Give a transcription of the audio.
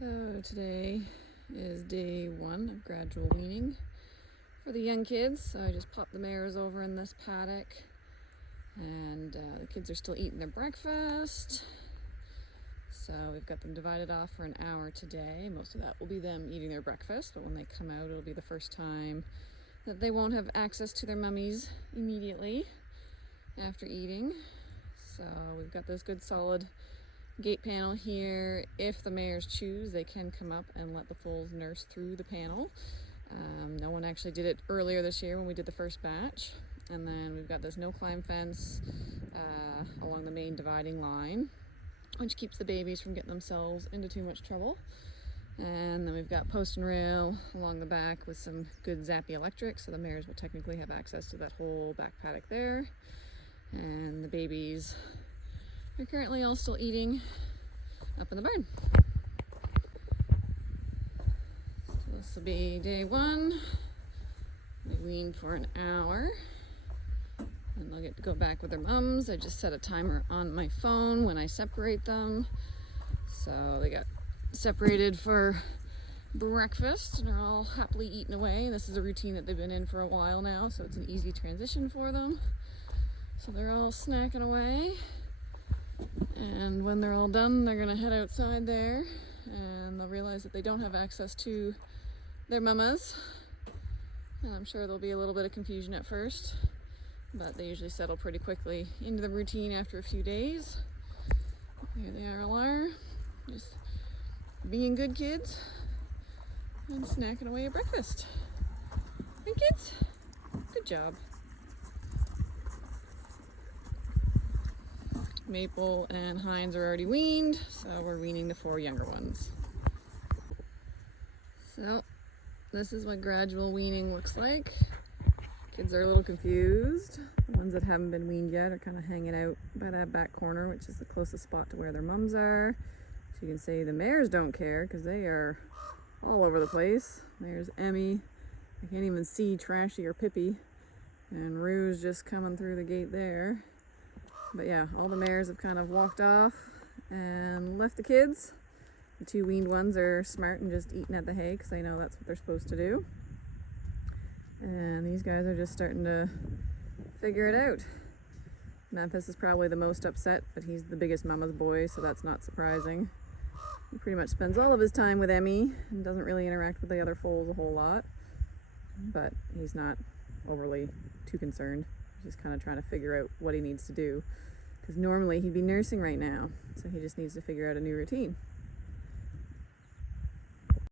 So today is day 1 of gradual weaning for the young kids. So I just popped the mares over in this paddock, and the kids are still eating their breakfast. So we've got them divided off for an hour today. Most of that will be them eating their breakfast, but when they come out, it'll be the first time that they won't have access to their mummies immediately after eating. So we've got this good solid gate panel here. If the mares choose, they can come up and let the foals nurse through the panel. No one actually did it earlier this year when we did the first batch. And then we've got this no climb fence along the main dividing line, which keeps the babies from getting themselves into too much trouble. And then we've got post and rail along the back with some good zappy electric, so the mares will technically have access to that whole back paddock there. And the babies are currently all still eating up in the barn. So this will be day 1. They weaned for an hour, and they'll get to go back with their mums. I just set a timer on my phone when I separate them. So they got separated for breakfast and are all happily eating away. This is a routine that they've been in for a while now, so it's an easy transition for them. So they're all snacking away. And when they're all done, they're gonna head outside there, and they'll realize that they don't have access to their mamas. And I'm sure there'll be a little bit of confusion at first, but they usually settle pretty quickly into the routine after a few days. Here they all are, just being good kids and snacking away at breakfast. Right, kids? Good job. Maple and Heinz are already weaned, so we're weaning the 4 younger ones. So this is what gradual weaning looks like. Kids are a little confused. The ones that haven't been weaned yet are kind of hanging out by that back corner, which is the closest spot to where their mums are. So you can see the mares don't care because they are all over the place. There's Emmy. I can't even see Trashy or Pippi. And Rue's just coming through the gate there. But yeah, all the mares have kind of walked off and left the kids. The 2 weaned ones are smart and just eating at the hay because they know that's what they're supposed to do. And these guys are just starting to figure it out. Memphis is probably the most upset, but he's the biggest mama's boy, so that's not surprising. He pretty much spends all of his time with Emmy and doesn't really interact with the other foals a whole lot. But he's not overly too concerned. He's just kind of trying to figure out what he needs to do, because normally he'd be nursing right now, so he just needs to figure out a new routine.